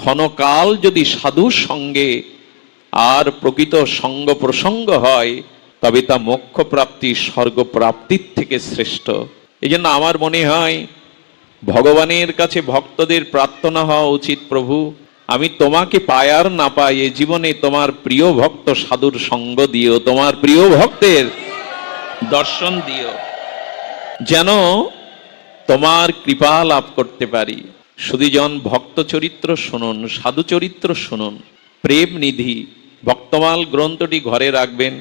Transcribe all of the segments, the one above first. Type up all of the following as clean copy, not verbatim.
ক্ষণকাল যদি সাধুর সঙ্গে আর প্রকৃত সঙ্গ প্রসঙ্গ হয়, তবে তা মোক্ষ প্রাপ্তি, স্বর্গ প্রাপ্তির থেকে শ্রেষ্ঠ। এই জন্য আমার মনে হয় ভগবানের কাছে ভক্তদের প্রার্থনা হওয়া উচিত, প্রভু আমি তোমাকে পাই আর না পাই, এ জীবনে তোমার প্রিয় ভক্ত সাধুর সঙ্গ দিও, তোমার প্রিয় ভক্তের দর্শন দিও, যেন তোমার কৃপা লাভ করতে পারি। সুধীজন, ভক্ত চরিত্র শুনুন, সাধু চরিত্র শুনুন। প্রেম নিধি ভক্তমাল গ্রন্থটি ঘরে রাখবেন,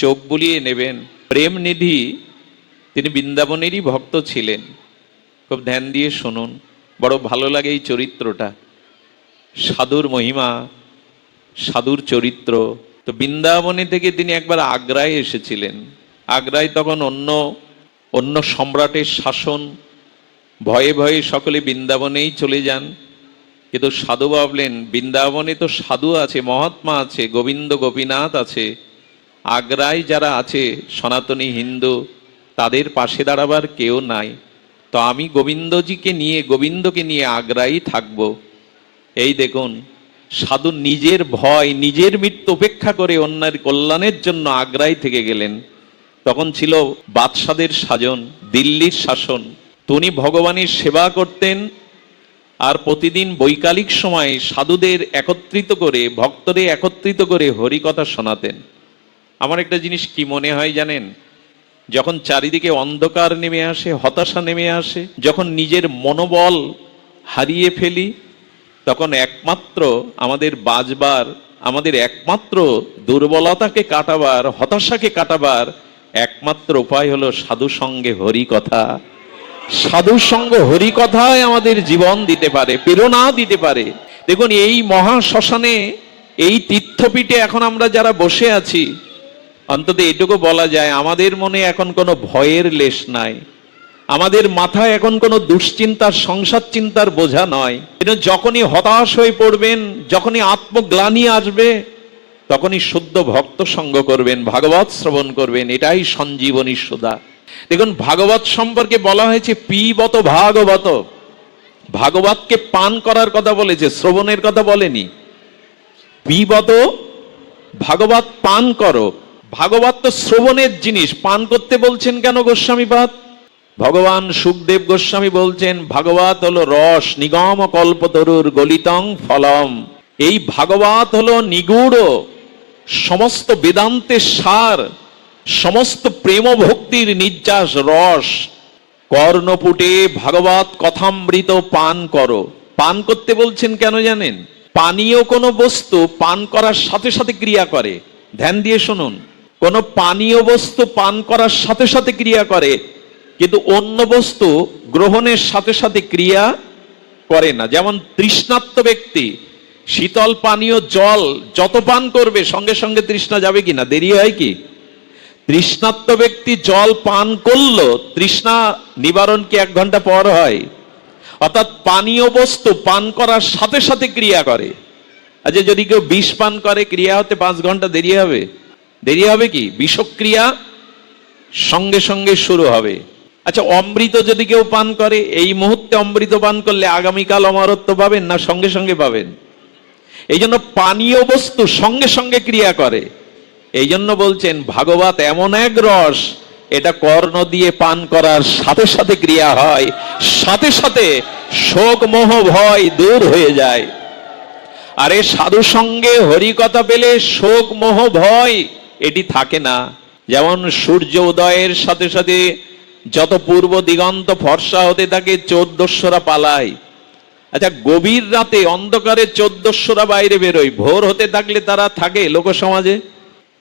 চোখ বুলিয়ে নেবেন। প্রেম নিধি তিনি বৃন্দাবনেরই ভক্ত ছিলেন। খুব ধ্যান দিয়ে শুনুন, বড় ভালো লাগে এই চরিত্রটা। সাধুর মহিমা, সাধুর চরিত্র। তো বৃন্দাবনে থেকে তিনি একবার আগ্রায় এসেছিলেন। আগ্রায় তখন অন্য সম্রাটের শাসন, ভয়ে ভয়ে সকলে বৃন্দাবনেই চলে যান। কিন্তু সাধু ভাবলেন বৃন্দাবনে তো সাধু আছে, মহাত্মা আছে, গোবিন্দ গোপীনাথ আছে, আগ্রায় যারা আছে সনাতনী হিন্দু, তাদের পাশে দাঁড়াবার কেউ নাই, তো আমি গোবিন্দকে নিয়ে আগ্রায় থাকব। এই দেখুন, সাধু নিজের ভয়, নিজের মৃত্যু উপেক্ষা করে অন্যের কল্যাণের জন্য আগ্রায় থেকে গেলেন। তখন ছিল বাদশাদের শাসন, দিল্লির শাসন। তিনি ভগবানের সেবা করতেন আর প্রতিদিন বৈকালিক সময়ে সাধুদের একত্রিত করে, ভক্তদের একত্রিত করে হরিকথা শোনাতেন। আমার একটা জিনিস কি মনে হয় জানেন, যখন চারিদিকে অন্ধকার নেমে আসে, হতাশা নেমে আসে, যখন নিজের মনোবল হারিয়ে ফেলি, তখন একমাত্র আমাদের বাঁচবার, আমাদের একমাত্র দুর্বলতাকে কাটাবার, হতাশাকে কাটাবার একমাত্র উপায় হলো সাধু সঙ্গে হরিকথা। সাধু সঙ্গ হরিকথায় আমাদের জীবন দিতে পারে, প্রেরণা দিতে পারে। দেখুন, এই মহা শ্মশানে, এই তীর্থপীঠে এখন আমরা যারা বসে আছি, অন্তত এটুকু বলা যায় আমাদের মনে এখন কোনো ভয়ের লেশ নাই, আমাদের মাথায় এখন কোনো দুশ্চিন্তার, সংসার চিন্তার বোঝা নয়। কিন্তু যখনই হতাশ হয়ে পড়বেন, যখনই আত্মগ্লানি আসবে, তখনই শুদ্ধ ভক্ত সঙ্গ করবেন, ভাগবত শ্রবণ করবেন, এটাই সঞ্জীবনী সুধা। দেখুন, ভাগবত সম্পর্কে বলা হয়েছে পিবত ভাগবত। ভাগবতকে পান করার কথা বলেছে, শ্রবণের কথা বলেনি। পিবত ভাগবত, পান করো। ভাগবত তো শ্রবণের জিনিস, পান করতে বলছেন কেন গোস্বামীপাদ? ভগবান সুখদেব গোস্বামী বলছেন ভাগবত হলো রস, নিগম কল্পতরুর গলিতং ফলম। এই ভাগবত হলো নিগূঢ় সমস্ত বেদান্তের সার, সমস্ত প্রেম ভক্তির নির্যাস রস। কর্ণপুটে ভাগবত কথামৃত পান করো। পান করতে বলছেন কেন জানেন? পানীয় কোনো বস্তু পান করার সাথে সাথে ক্রিয়া করে। ধ্যান দিয়ে শুনুন, কোন পানীয় বস্তু পান করার সাথে সাথে ক্রিয়া করে, কিন্তু অন্য বস্তু গ্রহণের সাথে সাথে ক্রিয়া করে না। যেমন তৃষ্ণার্ত ব্যক্তি শীতল পানীয় জল যত পান করবে, সঙ্গে সঙ্গে তৃষ্ণা যাবে কিনা? দেরি হয় কি? তৃষ্ণার্ত ব্যক্তি জল পান করলো, তৃষ্ণা নিবারণ কি 1 ঘন্টা পর হয়? অর্থাৎ পানীয় বস্তু পান করার সাথে সাথে ক্রিয়া করে। আচ্ছা, যদি কেউ বিষ পান করে, ক্রিয়া হতে 5 ঘন্টা দেরি হবে? দেরি হবে কি? বিষক্রিয়া সঙ্গে সঙ্গে শুরু হবে। আচ্ছা, অমৃত যদি কেউ পান করে, এই মুহূর্তে অমৃত পান করলে আগামীকাল অমরত্ব পাবেন না সঙ্গে সঙ্গে পাবেন? এই জন্য পানীয় বস্তু সঙ্গে সঙ্গে ক্রিয়া করে। এই জন্য বলছেন ভাগবত এমন এক রস, এটা কর্ণ দিয়ে পান করার সাথে সাথে ক্রিয়া হয়, সাথে সাথে শোক মোহ ভয় দূর হয়ে যায়। আরে সাধু সঙ্গে হরিকথা পেলে শোক মোহ ভয় এটি থাকে না। যেমন সূর্য উদয়ের সাথে সাথে যত পূর্ব দিগন্ত ফর্সা হতে থাকে, 1400রা পালায়। আচ্ছা, গভীর রাতে অন্ধকারে 1400রা বাইরে বেরোয়। ভোর হতে থাকলে তারা থাকে লোক সমাজে।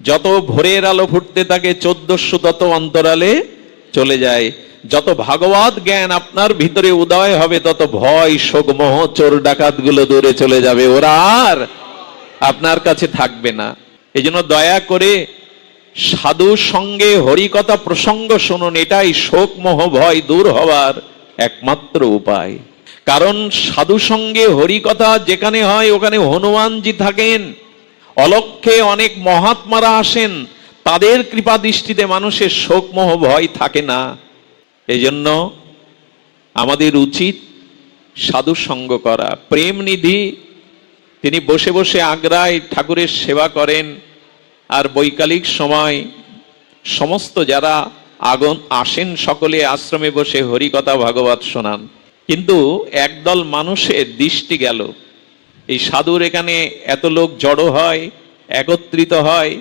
যত ভোরের আলো ফুটতে থাকে 1400 তত অন্তরালে চলে যায়। যত ভাগবত জ্ঞান আপনার ভিতরে উদয় হবে, তত ভয় শোক মোহ চোর ডাকাত গুলো দূরে চলে যাবে, ওরা আর আপনার কাছে থাকবে না। এই জন্য দয়া করে সাধু সঙ্গে হরিকথা প্রসঙ্গ শুনুন, এটাই শোক মোহ ভয় দূর হওয়ার একমাত্র উপায়। কারণ সাধু সঙ্গে হরিকথা যেখানে হয়, ওখানে হনুমানজি থাকেন, অলক্ষ্যে অনেক মহাত্মারা আসেন, তাদের কৃপা দৃষ্টিতে মানুষের শোক মোহ ভয় থাকে না। এই জন্য আমাদের উচিত সাধু সঙ্গ করা। প্রেম নিধি তিনি বসে বসে আগ্রায় ঠাকুরের সেবা করেন, আর বৈকালিক সময় সমস্ত যারা আসেন সকলে আশ্রমে বসে হরিকথা ভাগবত শোনান। কিন্তু একদল মানুষের দৃষ্টি গেল, এই সাধুর এখানে এত লোক জড়ো হয়, একত্রিত হয়,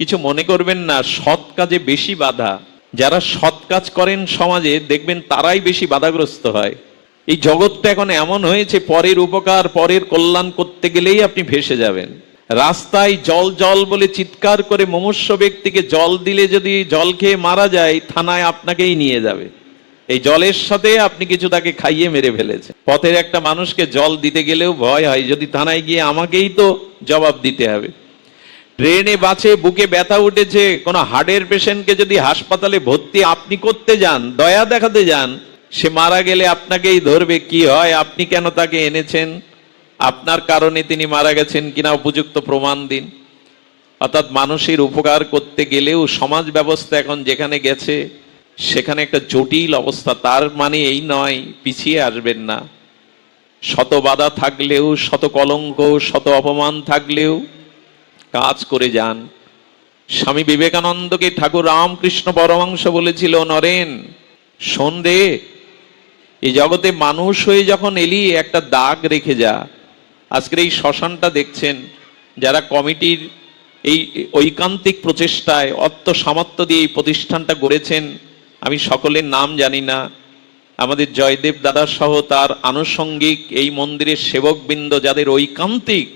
কিছু মনে করবেন না, সৎ কাজে বেশি বাধা। যারা সৎ কাজ করেন সমাজে দেখবেন তারাই বেশি বাধাগ্রস্ত হয়। এই জগৎটা এখন এমন হয়েছে, পরের উপকার পরের কল্যাণ করতে গেলেই আপনি ভেসে যাবেন। রাস্তায় জল জল বলে চিৎকার করে মুমূর্ষ ব্যক্তিকে জল দিলে যদি জল খেয়ে মারা যায়, থানায় আপনাকেই নিয়ে যাবে। এই জলের সাথে আপনি কিছু তাকে খাইয়ে মেরে ফেলেছে। পথের একটা মানুষকে জল দিতে গেলেও ভয় হয়, যদি থানায় গিয়ে আমাকেই তো জবাব দিতে হবে। ট্রেনে বাসে বুকে ব্যথা উঠেছে, কোনো হার্টের পেশেন্টকে যদি হাসপাতালে ভর্তি আপনি করতে যান, দয়া দেখাতে যান, সে মারা গেলে আপনাকেই ধরবে। কি হয়, আপনি কেন তাকে এনেছেন, আপনার কারণে তিনি মারা গেছেন কিনা উপযুক্ত প্রমাণ দিন। অর্থাৎ মানুষের উপকার করতে গেলেও সমাজ ব্যবস্থা এখন যেখানে গেছে সেখানে একটা জটিল অবস্থা। তার মানে এই নয় পিছিয়ে আসবেন না, শত বাধা থাকলেও, শত কলঙ্ক, শত অপমান থাকলেও কাজ করে যান। স্বামী বিবেকানন্দকে ঠাকুর রামকৃষ্ণ পরমহংস বলেছিল, নরেন শোন রে, এই জগতে মানুষ হয়ে যখন এলি একটা দাগ রেখে যা। আজকের এই শ্মশানটা দেখছেন, যারা কমিটির এই ঐকান্তিক প্রচেষ্টায় অর্থ সামর্থ্য দিয়ে এই প্রতিষ্ঠানটা গড়েছেন, আমি সকলের নাম জানি না, আমাদের জয়দেব দাদা সহ তার আনুষঙ্গিক এই মন্দিরের সেবকবৃন্দ যাদের ঐকান্তিক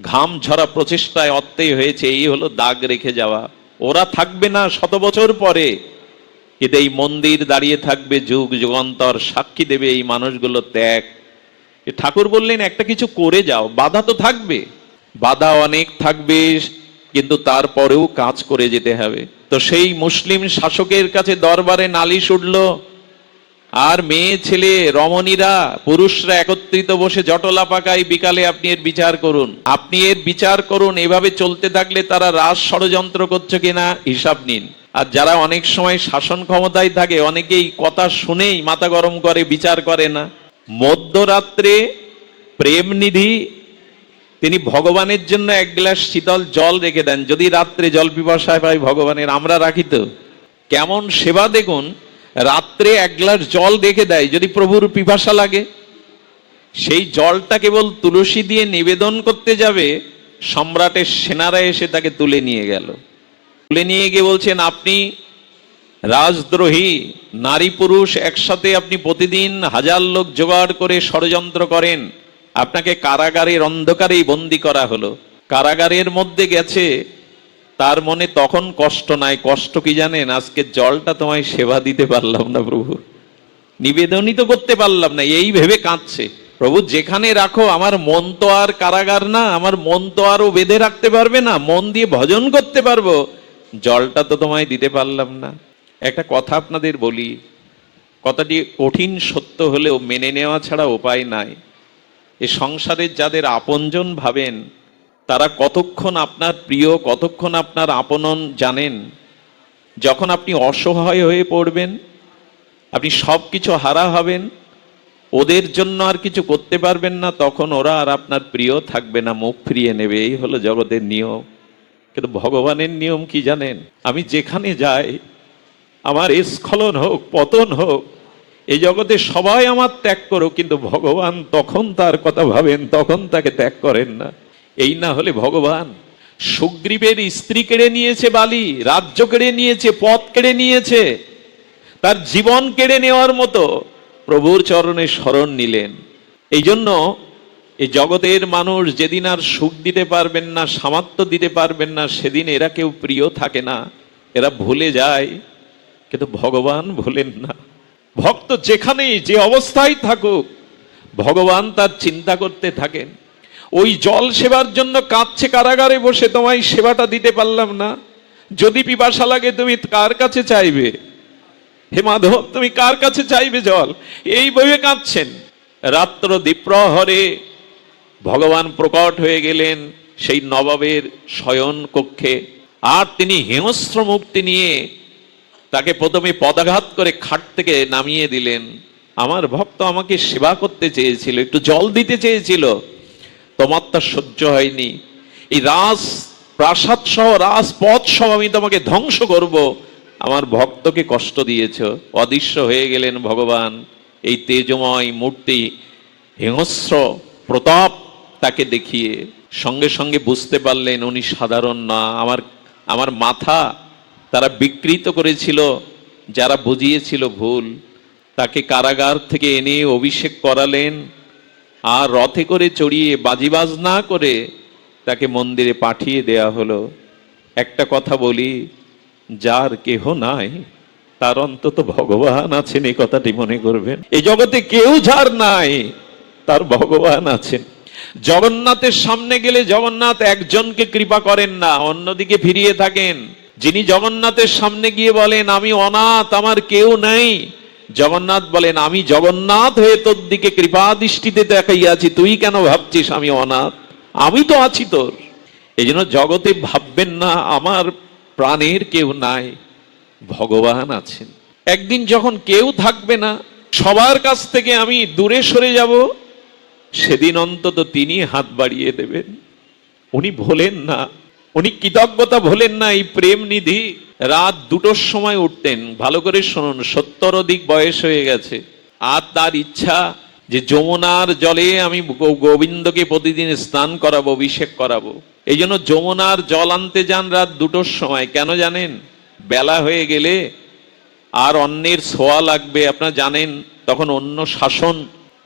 ঘাম ঝরা প্রচেষ্টায় অর্থেই হয়েছে, এই হলো দাগ রেখে যাওয়া। ওরা থাকবে না শত বছর পরে, কিন্তু এই মন্দির দাঁড়িয়ে থাকবে যুগ যুগান্তর, সাক্ষী দেবে এই মানুষগুলো ত্যাগ। ঠাকুর বললেন একটা কিছু করে যাও, বাধা তো থাকবে, বাধা অনেক থাকবে, কিন্তু তারপরেও কাজ করে যেতে হবে। তো সেই মুসলিম শাসকের কাছে দরবারে নালিশ উঠল, আর মেয়ে ছেলে রমণীরা পুরুষরা একত্রিত বসে জটলা পাকায়, বিকালে আপনি এর বিচার করুন, আপনি এর বিচার করুন। এভাবে চলতে থাকলে তারা রাজ ষড়যন্ত্র করছে কিনা হিসাব নিন। আর যারা অনেক সময় শাসন ক্ষমতায় থাকে, অনেকেই কথা শুনেই মাথা গরম করে, বিচার করে না। মধ্যরাত্রে প্রেম নিধি তিনি ভগবানের জন্য এক গ্লাস শীতল জল রেখে দেন, যদি রাত্রে জল পিপাসায় পাই ভগবানের। আমরা রাখি তো, কেমন সেবা দেখুন, রাত্রে এক গ্লাস জল রেখে দেয়, যদি প্রভুর পিপাসা লাগে সেই জলটা কেবল তুলসী দিয়ে নিবেদন করতে যাবে, সম্রাটের সেনারা এসে তাকে তুলে নিয়ে গেল। তুলে নিয়ে গিয়ে বলছেন, আপনি রাজদ্রোহী, নারী পুরুষ একসাথে আপনি প্রতিদিন হাজার লোক জোগাড় করে ষড়যন্ত্র করেন, আপনাকে কারাগারের অন্ধকারেই বন্দি করা হলো। কারাগারের মধ্যে গেছে, তার মনে তখন কষ্ট নাই, কষ্ট কি জানেন, আজকে জলটা তোমায় সেবা দিতে পারলাম না প্রভু, নিবেদনই তো করতে পারলাম না, এই ভেবে কাঁদছে। প্রভু যেখানে রাখো, আমার মন তো আর কারাগার না, আমার মন তো আরও বেঁধে রাখতে পারবে না, মন দিয়ে ভজন করতে পারবো, জলটা তো তোমায় দিতে পারলাম না। একটা কথা আপনাদের বলি, কথাটি কঠিন সত্য হলেও মেনে নেওয়া ছাড়া উপায় নাই। এ সংসারের যাদের আপনজন ভাবেন, তারা কতক্ষণ আপনার প্রিয়, কতক্ষণ আপনার আপনন জানেন? যখন আপনি অসহায় হয়ে পড়বেন, আপনি সব কিছু হারা হবেন, ওদের জন্য আর কিছু করতে পারবেন না, তখন ওরা আর আপনার প্রিয় থাকবে না, মুখ ফিরিয়ে নেবে। এই হলো জগতের নিয়ম। কিন্তু ভগবানের নিয়ম কি জানেন? আমি যেখানে যাই, আমার স্খলন হোক, পতন হোক, এই জগতে সবাই আমার ত্যাগ করো, কিন্তু ভগবান তখন তার কথা ভাবেন, তখন তাকে ত্যাগ করেন না। এই না হলে ভগবান সুগ্রীবের স্ত্রী কেড়ে নিয়েছে বালি, রাজ্য কেড়ে নিয়েছে, পথ কেড়ে নিয়েছে, তার জীবন কেড়ে নেওয়ার মতো প্রভুর চরণে শরণ নিলেন। এই জন্য এই জগতের মানুষ যেদিন আর সুখ দিতে পারবেন না, সামর্থ্য দিতে পারবেন না, সেদিন এরা কেউ প্রিয় থাকে না, এরা ভুলে যায়। কিন্তু ভগবান ভুলেন না। ভক্ত যেখানেই যে অবস্থায় থাকুক, ভগবান তার চিন্তা করতে থাকেন। ওই জল সেবার জন্য কাঁদছে কারাগারে বসে, তোমায় সেবাটা দিতে পারলাম না, যদি পিপাসা লাগে তুমি কার কাছে চাইবে? হে মাধব, তুমি কার কাছে চাইবে জল? এই ভেবে কাঁদছেন। রাত্র দ্বিপ্রহরে ভগবান প্রকট হয়ে গেলেন সেই নবাবের শয়ন কক্ষে, আর তিনি হিংস্র মুক্তি নিয়ে তাকে প্রথমে পদাঘাত করে খাট থেকে নামিয়ে দিলেন। আমার ভক্ত আমাকে সেবা করতে চেয়েছিল, একটু জল দিতে চেয়েছিল, তোমার তা সহ্য হয়নি, এই রাজ প্রাসাদ সহ রাজপথ সহ আমি তোমাকে ধ্বংস করব, আমার ভক্তকে কষ্ট দিয়েছ। অদৃশ্য হয়ে গেলেন ভগবান। এই তেজময় মূর্তি, হিংস্র প্রতাপ তাকে দেখিয়ে সঙ্গে সঙ্গে বুঝতে পারলেন উনি সাধারণ না। আমার মাথা তারা বিকৃত করেছিল, যারা বুঝিয়েছিল ভুল। তাকে কারাগার থেকে এনে অভিষেক করালেন, আর রথে করে চড়িয়ে বাজিবাজ না করে তাকে মন্দিরে পাঠিয়ে দেয়া হলো। একটা কথা বলি, যার কেহ নাই তার অন্তত ভগবান আছেন, এই কথাটি মনে করবেন। এই জগতে কেউ যার নাই তার ভগবান আছেন। জগন্নাথের সামনে গেলে জগন্নাথ একজনকে কৃপা করেন না, অন্যদিকে ফিরিয়ে থাকেন। যিনি জগন্নাথের সামনে গিয়ে বলেন আমি অনাথ, আমার কেউ নাই, জগন্নাথ বলেন আমি জগন্নাথ হয়ে তোর দিকে কৃপা দৃষ্টিতে দেখাইয়াছি, তুই কেন ভাবছিস আমি অনাথ? আমি তো আছি তোর। এই জন্য জগতে ভাববেন না আমার প্রাণের কেউ নাই, ভগবান আছেন। একদিন যখন কেউ থাকবে না, সবার কাছ থেকে আমি দূরে সরে যাব, সেদিন অন্তত তিনি হাত বাড়িয়ে দেবেন। উনি ভোলেন না, উনি কৃতজ্ঞতা ভোলেন না। এই প্রেম নিধি রাত 2টোর সময় উঠতেন। ভালো করে শুনুন, 70 অধিক বয়স হয়ে গেছে, আর তার ইচ্ছা যে যমুনার জলে আমি গোবিন্দকে প্রতিদিন স্নান করাবো, অভিষেক করাবো। এই জন্য যমুনার জল আনতে যান রাত 2টোর সময়। কেন জানেন? বেলা হয়ে গেলে আর অন্যের ছোঁয়া লাগবে, আপনারা জানেন তখন অন্য শাসন,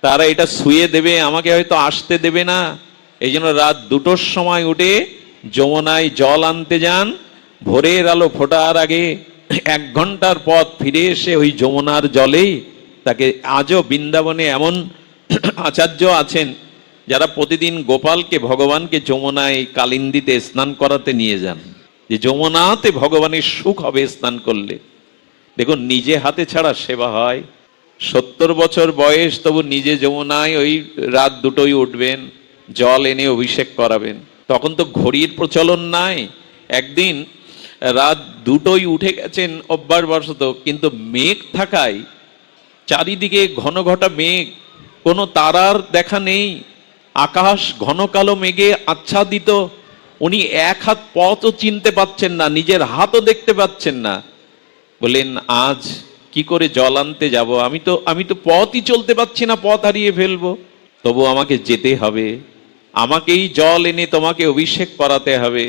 তারা এটা ছুঁয়ে দেবে, আমাকে হয়তো আসতে দেবে না। এই জন্য রাত 2টোর সময় উঠে যমুনায় জল আনতে যান। ভোরের আলো ফোটার আগে 1 ঘন্টার পথ ফিরে এসে ওই যমুনার জলেই তাকে, আজও বৃন্দাবনে এমন আচার্য আছেন যারা প্রতিদিন গোপালকে, ভগবানকে যমুনায় কালিন্দিতে স্নান করাতে নিয়ে যান, যে যমুনাতে ভগবানের সুখ হবে স্নান করলে। দেখুন, নিজে হাতে ছাড়া সেবা হয়। 70 বছর বয়স, তবু নিজে যমুনায় ওই রাত 2টোয় উঠবেন, জল এনে অভিষেক করাবেন। তখন তো ঘড়ির প্রচলন নাই। একদিন রাত 2টোয় উঠে গেছেন অভ্যাসবশত, কিন্তু মেঘ থাকায় চারিদিকে ঘন ঘটা মেঘ, কোনো তারার দেখা নেই, আকাশ ঘন কালো মেঘে আচ্ছাদিত। উনি 1 হাত পথও চিনতে পাচ্ছেন না, নিজের হাতও দেখতে পাচ্ছেন না। বলেন আজ কি করে জল আনতে যাব? আমি তো পথই চলতে পারছি না, পথ হারিয়ে ফেলবো। তবু আমাকে যেতে হবে, আমাকেই জল এনে তোমাকে অভিষেক করাতে হবে।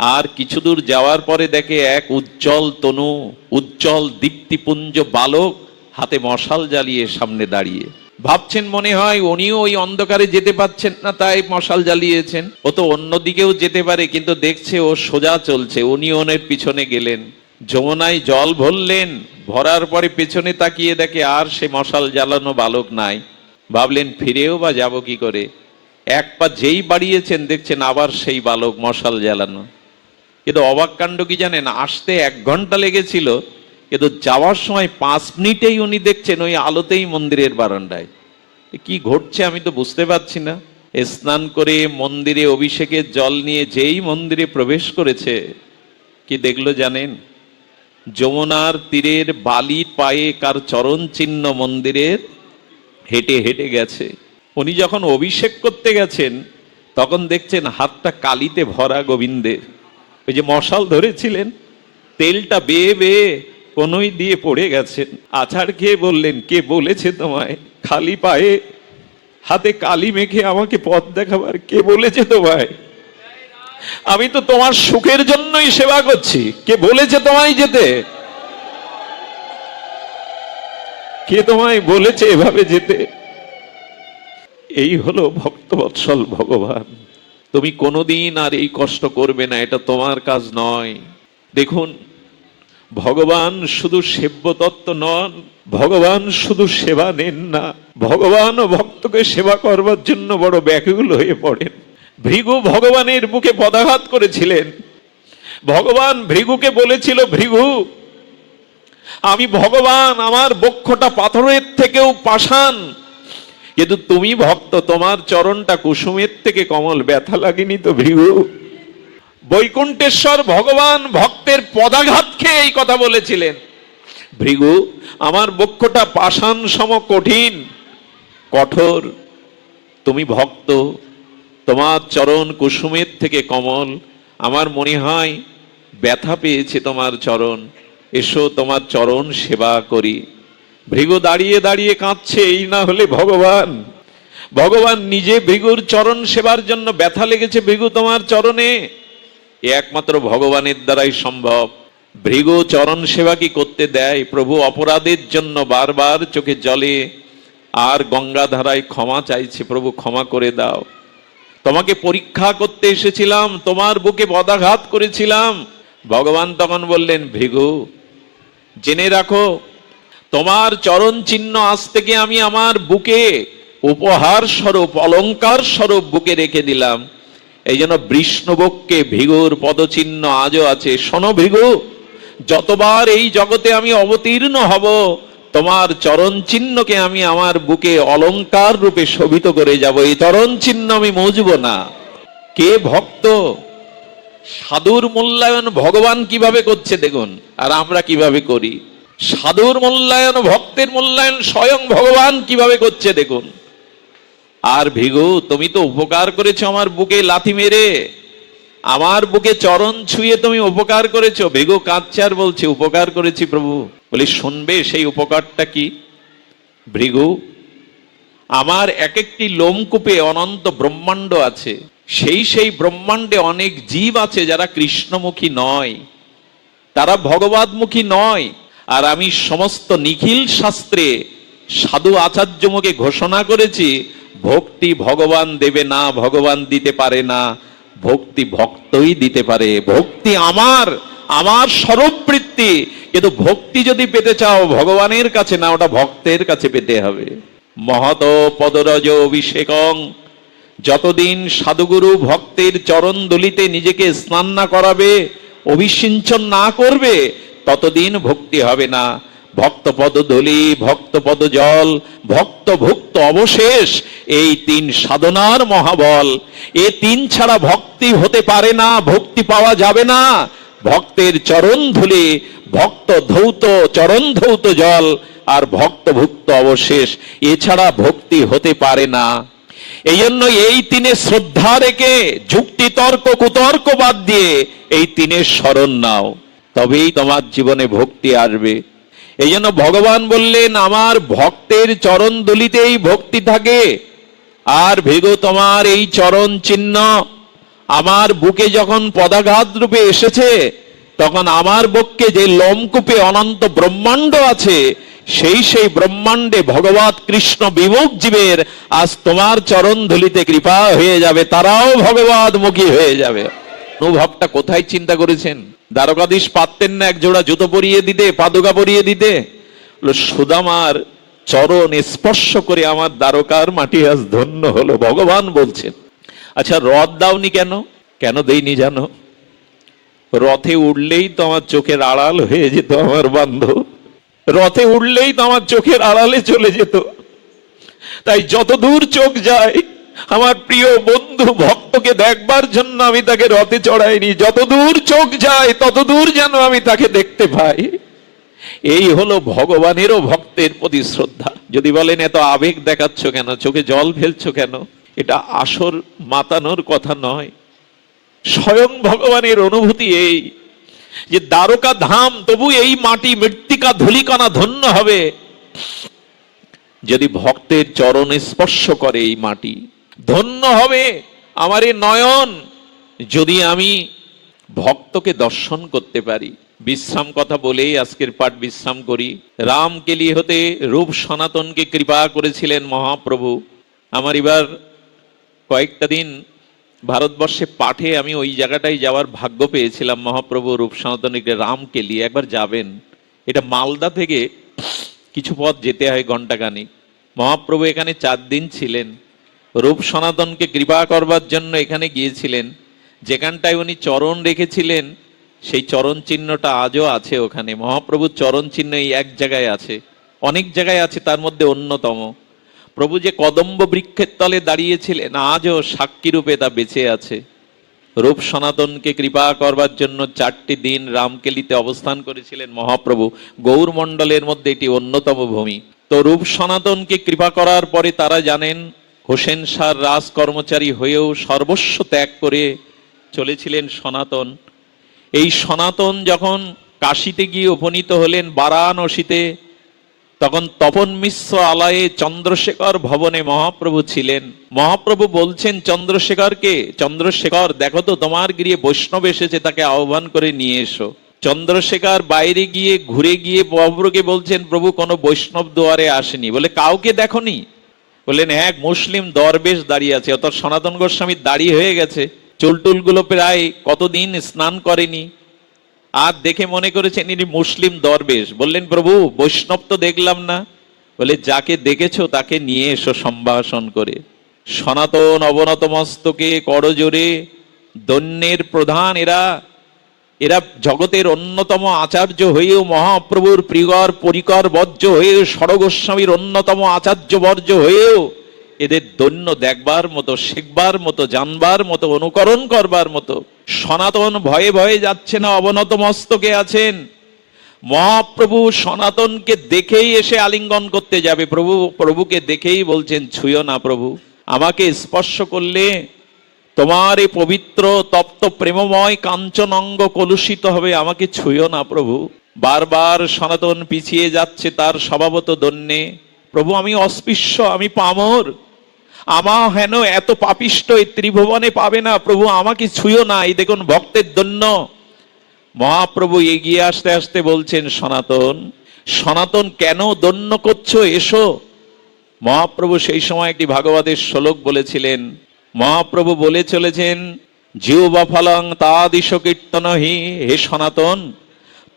আর কিছু দূর যাওয়ার পরে দেখে এক উজ্জ্বল তনু, উজ্জ্বল দীপ্তিপুঞ্জ বালক হাতে মশাল জ্বালিয়ে সামনে দাঁড়িয়ে। ভাবছেন মনে হয় উনিও ওই অন্ধকারে যেতে পাচ্ছেন না, তাই মশাল জ্বালিয়েছেন। ও তো অন্যদিকেও যেতে পারে, কিন্তু দেখছে ও সোজা চলছে, উনি ওনের পিছনে গেলেন। যমুনায় জল ভরলেন, ভরার পরে পেছনে তাকিয়ে দেখে আর সে মশাল জ্বালানো বালক নাই। ভাবলেন ফিরেও বা যাব কি করে? 1 পা যেই বাড়িয়েছেন, দেখছেন আবার সেই বালক মশাল জ্বালানো। কিন্তু অবাক কাণ্ড কি জানেন? আসতে 1 ঘন্টা লেগেছিল, কিন্তু যাওয়ার সময় 5 মিনিটেই উনি দেখছেন ওই আলোতেই মন্দিরের বারান্দায়। কি ঘটছে আমি তো বুঝতে পারছি না। স্নান করে মন্দিরে অভিষেকের জল নিয়ে যেই মন্দিরে প্রবেশ করেছে, কি দেখলো জানেন? যমুনার তীরের বালির পায়ে কার চরণ চিহ্ন মন্দিরের হেঁটে হেঁটে গেছে। উনি যখন অভিষেক করতে গেছেন, তখন দেখছেন হাতটা কালিতে ভরা গোবিন্দের। ওই যে মশাল ধরেছিলেন, তেলটা বেয়ে বেয়ে কোনোই দিয়ে পড়ে গেছেন। আছাড় খেয়ে বললেন, কে বলেছে তোমায় খালি পায়ে হাতে কালি মেখে আমাকে পথ দেখাবার? কে বলেছে তোমায়? আমি তো তোমার সুখের জন্যই সেবা করছি। কে বলেছে তোমায় যেতে? কে তোমায় বলেছে এভাবে যেতে? এই হলো ভক্তবৎসল ভগবান। তুমি কোনোদিন আর এই কষ্ট করবে না, এটা তোমার কাজ নয়। দেখুন, ভগবান শুধু সেব্য তত্ত্ব নন, ভগবান শুধু সেবা নেন না, ভগবান ও ভক্তকে সেবা করবার জন্য বড় ব্যাকুল হয়ে পড়েন। ভৃগু ভগবানের বুকে পদাঘাত করেছিলেন। ভগবান ভৃগুকে বলেছিল, ভৃগু আমি ভগবান, আমার বক্ষটা পাথরের থেকেও পাষাণ, কিন্তু তুমি ভক্ত, তোমার চরণটা কুসুমের থেকে কমল, ব্যথা লাগেনি তো ভৃগু? বৈকুণ্ঠেশ্বর ভগবান ভক্তের পদাঘাত খেয়ে এই কথা বলেছিলেন। ভৃগু আমার বক্ষটা পাষাণ সম কঠিন, কঠোর, তুমি ভক্ত, তোমার চরণ কুসুমের থেকে কমল। আমার মনে হয় ব্যথা পেয়েছে তোমার চরণ, এসো তোমার চরণ সেবা করি। ভৃগু দাঁড়িয়ে দাঁড়িয়ে কাঁদছে। এই না হলে ভগবান, ভগবান নিজে ভৃগুর চরণ সেবার জন্য ব্যথা লেগেছে ভৃগু তোমার চরণে। এ একমাত্র ভগবানের দ্বারাই সম্ভব। ভৃগু চরণ সেবা কি করতে দেয়? প্রভু অপরাধের জন্য বারবার চোখে জলে আর গঙ্গাধারায় ক্ষমা চাইছে, প্রভু ক্ষমা করে দাও। তোমাকে পরীক্ষা করতে এসেছিলাম, তোমার বুকে বদাঘাত করেছিলাম। ভগবান তখন বললেন, ভৃগু জেনে রাখো, তোমার চরণ চিহ্ন আজ থেকে আমি আমার বুকে উপহার স্বরূপ, অলংকার স্বরূপ বুকে রেখে দিলাম। এই জন্য বৃষ্ণবক্ষে ভৃগুর পদচিহ্ন আজও আছে। শোনো ভৃগু, যতবার এই জগতে আমি অবতীর্ণ হব, তোমার চরণ চিহ্নকে আমি আমার বুকে অলংকার রূপে শোভিত করে যাব। এই চরণ চিহ্ন আমি মুছব না। কে ভক্ত? সাধুর মূল্যায়ন ভগবান কিভাবে করছে দেখুন, আর আমরা কিভাবে করি। সাধুর মূল্যায়ন, ভক্তের মূল্যায়ন স্বয়ং ভগবান কিভাবে করছে দেখুন। আর ভৃগু, তুমি তো উপকার করেছো আমার বুকে লাথি মেরে, আমার বুকে চরণ ছুঁয়ে তুমি উপকার করেছো। ভৃগু কাঁদছে আর বলছে, উপকার করেছি প্রভু। বলি, শুনবে সেই উপকারটা কি? ভৃগু, আমার এক একটি লোমকূপে অনন্ত ব্রহ্মাণ্ড আছে। সেই ব্রহ্মাণ্ডে অনেক জীব আছে যারা কৃষ্ণমুখী নয়, তারা ভগবতমুখী নয়। আর আমি সমস্ত নিখিল শাস্ত্রে সাধু আচার্য মুখে ঘোষণা করেছি, ভক্তি ভগবান দেবে না, ভগবান দিতে পারে না, ভক্তি ভক্তই দিতে পারে। ভক্তি আমার, আমার স্বরূপবৃত্তি। কিন্তু ভক্তি যদি পেতে চাও ভগবানের কাছে না, ওটা ভক্তের কাছে পেতে হবে। মহত পদরজ অভিষেকং, যতদিন সাধুগুরু ভক্তের চরণ দলিতে নিজেকে স্নান না করাবে, অভিষিঞ্চন না করবে, ততদিন ভক্তি হবে না। ভক্ত পদ ধলি, ভক্ত পদ জল, ভক্ত ভুক্ত অবশেষ, এই তিন সাধনার মহাবল। এ তিন ছাড়া ভক্তি হতে পারে না, ভক্তি পাওয়া যাবে না। ভক্তের চরণ ধুলি, ভক্ত ধৌত চরণ ধৌত জল, আর ভক্ত ভুক্ত অবশেষ, এছাড়া ভক্তি হতে পারে না। এই জন্য এই তিনে শ্রদ্ধা রেখে যুক্তি তর্ক কুতর্ক বাদ দিয়ে এই তিনের শরণ নাও, তবেই তোমার জীবনে ভক্তি আসবে। এই জন্য ভগবান বললেন, আমার ভক্তের চরণ দুলিতেই ভক্তি থাকে। আর ভৃগু, তোমার এই চরণ চিহ্ন আমার বুকে যখন পদাঘাত রূপে এসেছে, তখন আমার বক্ষে যে লোমকূপে অনন্ত ব্রহ্মাণ্ড আছে, সেই ব্রহ্মাণ্ডে ভগবৎ কৃষ্ণ বিমুখ জীবের আজ তোমার চরণ ধুলিতে কৃপা হয়ে যাবে, তারাও ভগবৎ মুখী হয়ে যাবে। অনুভবটা কোথায় চিন্তা করেছেন? দ্বারকাধীশ পারতেন না এক জোড়া জুতো পরিয়ে দিতে, পাদুকা পরিয়ে দিতে? সুদামার চরণ স্পর্শ করে আমার দ্বারকার মাটি আজ ধন্য হলো, ভগবান বলছেন। আচ্ছা, রথ দাওনি কেন? কেন দেইনি জানো? রথে উঠলেই তো আমার চোখের আড়াল হয়ে যেত আমার বান্ধব, রথে উঠলেই তো আমার চোখের আড়ালে চলে যেত। তাই যত দূর চোখ যায় আমার প্রিয় বন্ধু ভক্তকে দেখবার জন্য আমি তাকে রথে চড়াইনি। যত দূর চোখ যায় তত দূর যেন আমি তাকে দেখতে পাই। এই হলো ভগবানেরও ভক্তের প্রতি শ্রদ্ধা। যদি বলেন এত আবেগ দেখাচ্ছ কেন, চোখে জল ফেলছো কেন, এটা আসর মাতানোর কথা নয়। স্বয়ং ভগবানের অনুভূতি এই যে দ্বারকা ধাম, তবু এই মাটি মৃত্তিকা ধূলিকণা ধন্য হবে যদি ভক্তের চরণ স্পর্শ করে। এই মাটি ধন্য হবে আমার এই নয়ন যদি আমি ভক্তকে দর্শন করতে পারি। বিশ্রাম কথা বলেই আজকের পাঠ বিশ্রাম করি। রামকেলি হতে রূপ সনাতনকে কৃপা করেছিলেন মহাপ্রভু। আমার এবার কয়েকটা দিন ভারতবর্ষে পাঠে আমি ওই জায়গাটায় যাওয়ার ভাগ্য পেয়েছিলাম। মহাপ্রভু রূপ সনাতনকে রামকেলি একবার যাবেন। এটা মালদা থেকে কিছু পথ যেতে হয়, ঘন্টাখানিক। মহাপ্রভু এখানে 4 দিন ছিলেন। রূপ সনাতনকে কৃপা করবার জন্য এখানে গিয়েছিলেন। যেখানটায় উনি চরণ রেখেছিলেন সেই চরণ চিহ্নটা আজও আছে ওখানে। মহাপ্রভুর চরণ চিহ্ন এই এক জায়গায় আছে, অনেক জায়গায় আছে, তার মধ্যে অন্যতম। প্রভু যে কদম্ব বৃক্ষের তলে দাঁড়িয়েছিলেন আজও সাক্ষী রূপে তা বেঁচে আছে। রূপ সনাতনকে কৃপা করবার জন্য 4টি দিন রামকেলিতে অবস্থান করেছিলেন মহাপ্রভু। গৌর মণ্ডলের মধ্যে এটি অন্যতম ভূমি। তো রূপ সনাতনকে কৃপা করার পরে তারা জানেন হোসেন শাহর রাজ কর্মচারী হয়েও সর্বস্ব ত্যাগ করে চলেছিলেন সনাতন। এই সনাতন যখন কাশীতে গিয়ে উপনীত হলেন বারাণসীতে, তখন তপন মিশ্র আলয়ে চন্দ্রশেখর ভবনে মহাপ্রভু ছিলেন। মহাপ্রভু বলছেন চন্দ্রশেখরকে, চন্দ্রশেখর দেখো তো তোমার গৃহে বৈষ্ণব এসেছে, তাকে আহ্বান করে নিয়ে এসো। চন্দ্রশেখর বাইরে গিয়ে ঘুরে গিয়ে মহাপ্রভুকে বলছেন, প্রভু কোনো বৈষ্ণব দুয়ারে আসেনি। বলে কাউকে দেখনি? বললেন হ্যাঁ, মুসলিম দরবেশ দাঁড়িয়ে আছে। অর্থাৎ সনাতন গোস্বামী দাঁড়িয়ে হয়ে গেছে, চুলটুলগুলো প্রায় কতদিন স্নান করেনি, আর দেখে মনে করেছেন ইনি মুসলিম দরবেশ। বললেন প্রভু বৈষ্ণব তো দেখলাম না। বলে যাকে দেখেছো তাকে নিয়ে এসো সম্ভাষণ করে। সনাতন অবনত মস্তকে করজোরে দৈন্যের প্রধান এরা, এরা জগতের অন্যতম আচার্য হয়েও, মহাপ্রভুর প্রিয়র পরিকর বর্জ্য হয়েও, ষড়গোস্বামীর অন্যতম আচার্য বর্জ্য হয়েও এদের দৈন্য দেখবার মতো, শিখবার মতো, জানবার মতো, অনুকরণ করবার মতো। সনাতন ভয়ে ভয়ে যাচ্ছে না, অবনত মস্তকে আছেন। মহাপ্রভু সনাতনকে দেখেই এসে আলিঙ্গন করতে যাবে। প্রভুকে দেখেই বলছেন ছুঁয়ো না প্রভু, আমাকে স্পর্শ করলে তোমার এই পবিত্র তপ্ত প্রেমময় কাঞ্চন অঙ্গ কলুষিত হবে, আমাকে ছুঁয়ো না প্রভু। বারবার সনাতন পিছিয়ে যাচ্ছে তার স্বভাবত দন্যে। প্রভু আমি অস্পৃশ্য, আমি পামর, আমা হেন এত পাপিষ্ট এই ত্রিভুবনে পাবে না, প্রভু আমাকে ছুঁয়ো না। এই দেখুন ভক্তের দন্য। মহাপ্রভু এগিয়ে আসতে আসতে বলছেন সনাতন, সনাতন কেন দন্য করছো, এসো। মহাপ্রভু সেই সময় একটি ভাগবতের শ্লোক বলেছিলেন। মহাপ্রভু বলে চলেছেন, জিহ্বা ফলং তাদিশ কীর্তনহি, হে সনাতন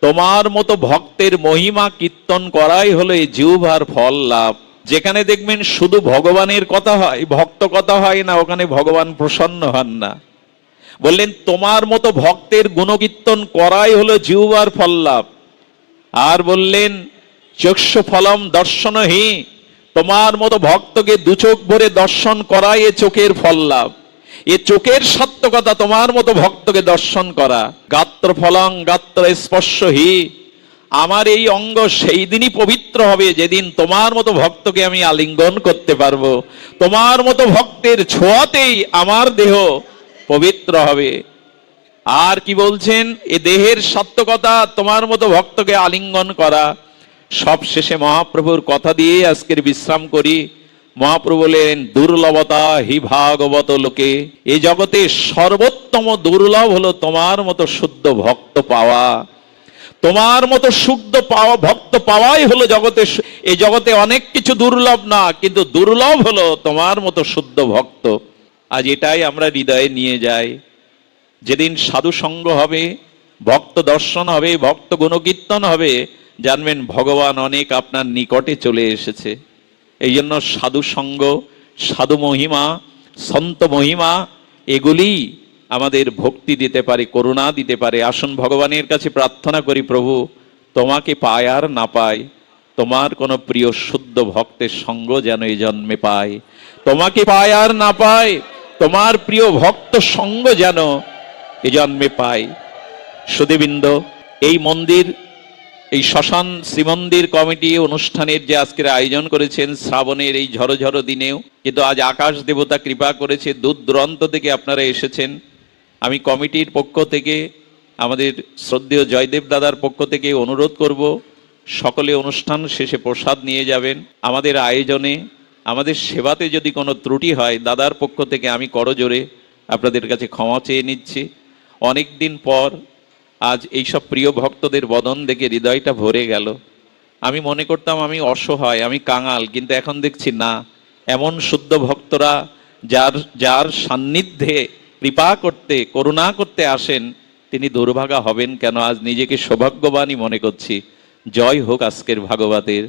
তোমার মতো ভক্তের মহিমা কীর্তন করাই হলো এই জিহ্বার ফল লাভ। যেখানে দেখবেন শুধু ভগবানের কথা হয়, ভক্ত কথা হয় না, ওখানে ভগবান প্রসন্ন হন না। বললেন তোমার মতো ভক্তের গুণকীর্তন করাই হলো জিহ্বার ফল লাভ। আর বললেন চক্ষু ফলম দর্শনহি, তোমার মতো ভক্তকে দু চোখ ভরে দর্শন করাই এ চোখের ফল লাভ। এ চোখের সার্থকতা তোমার মতো ভক্তকে দর্শন করা। গাত্র ফলং গাত্র স্পর্শহি, আমার এই অঙ্গ সেই দিনই পবিত্র হবে যেদিন তোমার মতো ভক্তকে আমি আলিঙ্গন করতে পারবো। তোমার মতো ভক্তের ছোঁয়াতেই আমার দেহ পবিত্র হবে। আর কি বলছেন, এ দেহের সার্থকতা তোমার মতো ভক্তকে আলিঙ্গন করা। সব শেষে মহাপ্রভুর কথা দিয়ে আজকের বিশ্রাম করি। মহাপ্রভু বলেন দুর্লভতা হি ভাগবত লোকে, এই জগতে সর্বোত্তম দুর্লভ হলো তোমার মতো শুদ্ধ ভক্ত পাওয়া। তোমার মতো শুদ্ধ পাওয়া ভক্ত পাওয়াই হলো জগতে, এই জগতে অনেক কিছু দুর্লভ না, কিন্তু দুর্লভ হলো তোমার মতো শুদ্ধ ভক্ত। আজ এটাই আমরা হৃদয়ে নিয়ে যাই। যেদিন সাধু সঙ্গ হবে, ভক্ত দর্শন হবে, ভক্ত গুণকীর্তন হবে, জানবেন ভগবান অনেক আপনার নিকটে চলে এসেছে। এই জন্য সাধু সঙ্গ, সাধু মহিমা, সন্ত মহিমা এগুলি আমাদের ভক্তি দিতে পারে, করুণা দিতে পারে। আসুন ভগবানের কাছে প্রার্থনা করি, প্রভু তোমাকে পায় আর না পাই, তোমার কোনো প্রিয় শুদ্ধ ভক্তের সঙ্গ যেন এই জন্মে পায়। তোমাকে পায় আর না পায়, তোমার প্রিয় ভক্ত সঙ্গ যেন এ জন্মে পায়। সুধীবৃন্দ, এই মন্দির, এই শ্মশান শ্রীমন্দির কমিটি অনুষ্ঠানের যে আজকের আয়োজন করেছেন শ্রাবণের এই ঝড়ো ঝড়ো দিনেও, কিন্তু আজ আকাশ দেবতা কৃপা করেছে, দূর দূরান্ত থেকে আপনারা এসেছেন। আমি কমিটির পক্ষ থেকে, আমাদের শ্রদ্ধেয় জয়দেব দাদার পক্ষ থেকে অনুরোধ করব, সকলে অনুষ্ঠান শেষে প্রসাদ নিয়ে যাবেন। আমাদের আয়োজনে, আমাদের সেবাতে যদি কোনো ত্রুটি হয়, দাদার পক্ষ থেকে আমি করজোরে আপনাদের কাছে ক্ষমা চেয়ে নিচ্ছি। অনেক দিন পর আজ এইসব প্রিয় ভক্তদের বদন দেখে হৃদয়টা ভরে গেল। আমি মনে করতাম আমি অসহায়, আমি কাঙাল, কিন্তু এখন দেখছি না, এমন শুদ্ধ ভক্তরা যার যার সান্নিধ্যে কৃপা করতে, করুণা করতে আসেন, তিনি দুর্ভাগা হবেন কেন? আজ নিজেকে সৌভাগ্যবানই মনে করছি। জয় হোক আজকের ভাগবতের।